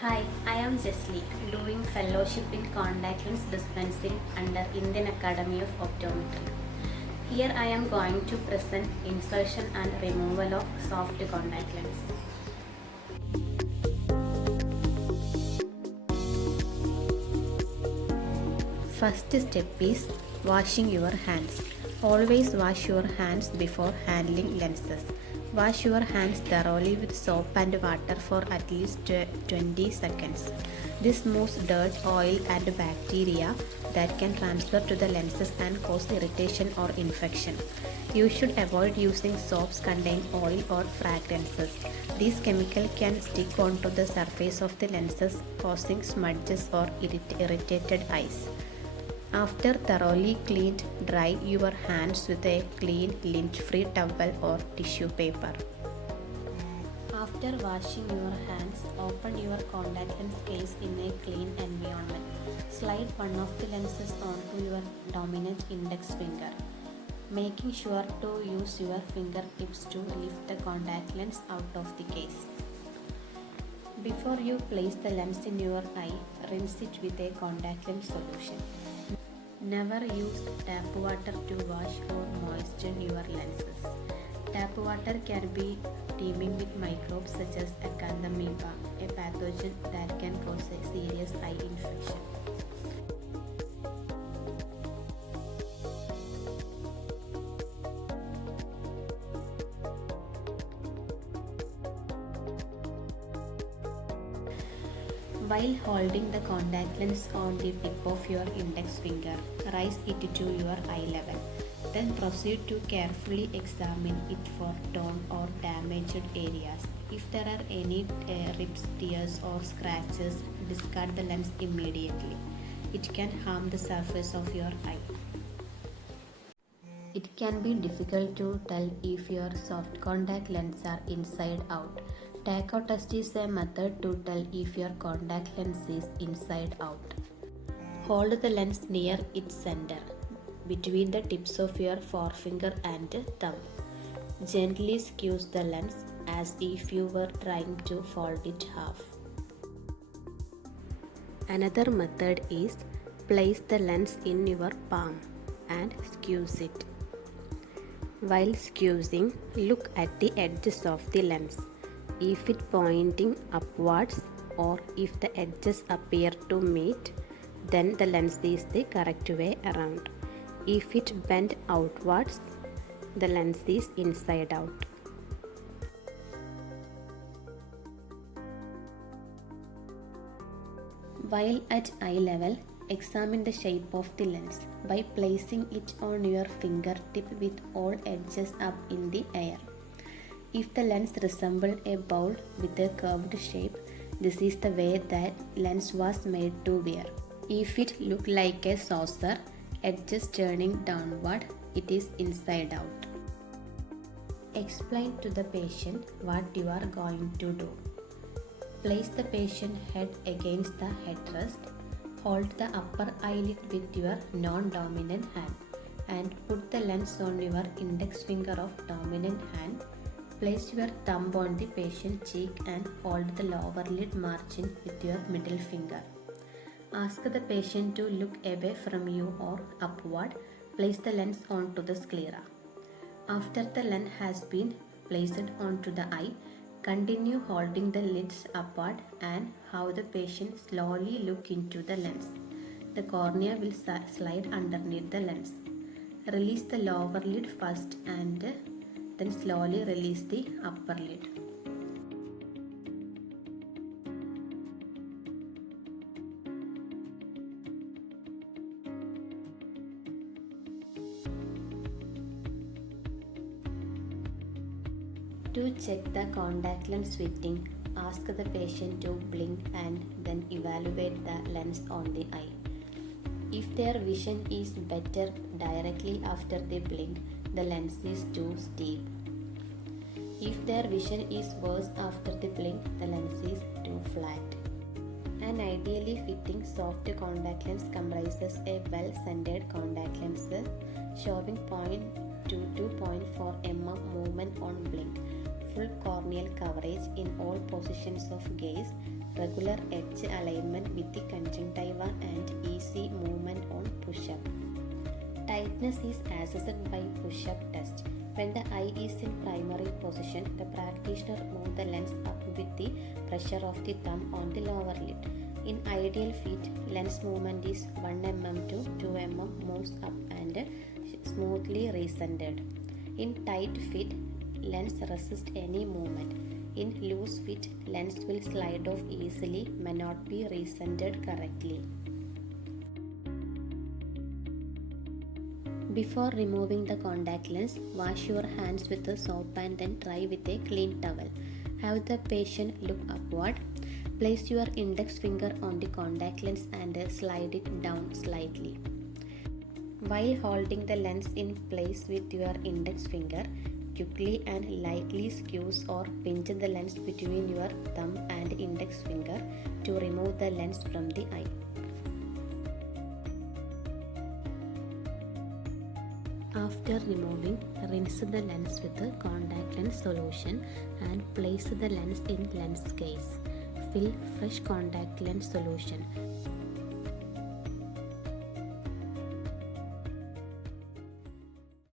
Hi, I am Jasly, doing fellowship in contact lens dispensing under Indian Academy of Optometry. Here I am going to present insertion and removal of soft contact lens. First step is washing your hands. Always wash your hands before handling lenses. Wash your hands thoroughly with soap and water for at least 20 seconds. This moves dirt, oil, and bacteria that can transfer to the lenses and cause irritation or infection. You should avoid using soaps containing oil or fragrances. These chemicals can stick onto the surface of the lenses, causing smudges or irritated eyes. After thoroughly cleaned, dry your hands with a clean lint-free towel or tissue paper. After washing your hands, open your contact lens case in a clean environment. Slide one of the lenses onto your dominant index finger, making sure to use your fingertips to lift the contact lens out of the case. Before you place the lens in your eye, rinse it with a contact lens solution. Never use tap water to wash or moisten your lenses. Tap water can be teeming with microbes such as acanthamoeba, a pathogen that can cause a serious eye infection. While holding the contact lens on the tip of your index finger, raise it to your eye level. Then proceed to carefully examine it for torn or damaged areas. If there are any rips, tears, or scratches, discard the lens immediately. It can harm the surface of your eye. It can be difficult to tell if your soft contact lenses are inside out. Takeout test is a method to tell if your contact lens is inside out. Hold the lens near its center, between the tips of your forefinger and thumb. Gently squeeze the lens as if you were trying to fold it half. Another method is place the lens in your palm and squeeze it. While squeezing, look at the edges of the lens. If it pointing upwards or if the edges appear to meet, then the lens is the correct way around. If it bent outwards, the lens is inside out. While at eye level, examine the shape of the lens by placing it on your fingertip with all edges up in the air. If the lens resembles a bowl with a curved shape, this is the way that lens was made to wear. If it looks like a saucer, edges turning downward, it is inside out. Explain to the patient what you are going to do. Place the patient head against the headrest. Hold the upper eyelid with your non-dominant hand and put the lens on your index finger of dominant hand. Place your thumb on the patient's cheek and hold the lower lid margin with your middle finger. Ask the patient to look away from you or upward. Place the lens onto the sclera. After the lens has been placed onto the eye, continue holding the lids upward and have the patient slowly look into the lens. The cornea will slide underneath the lens. Release the lower lid first and then slowly release the upper lid. To check the contact lens fitting, ask the patient to blink and then evaluate the lens on the eye. If their vision is better directly after they blink, the lens is too steep. If their vision is worse after the blink, the lens is too flat. An ideally fitting soft contact lens comprises a well-centered contact lens showing 0.2 to 0.4 mm movement on blink, full corneal coverage in all positions of gaze, regular edge alignment with the conjunctiva and easy movement on push-up. Tightness is assessed by push-up test. When the eye is in primary position, the practitioner moves the lens up with the pressure of the thumb on the lower lid. In ideal fit, lens movement is 1 mm to 2 mm moves up and smoothly recentered. In tight fit, lens resists any movement. In loose fit, lens will slide off easily, may not be recentered correctly. Before removing the contact lens, wash your hands with a soap and then dry with a clean towel. Have the patient look upward. Place your index finger on the contact lens and slide it down slightly. While holding the lens in place with your index finger, quickly and lightly squeeze or pinch the lens between your thumb and index finger to remove the lens from the eye. After removing, rinse the lens with a contact lens solution and place the lens in lens case. Fill fresh contact lens solution.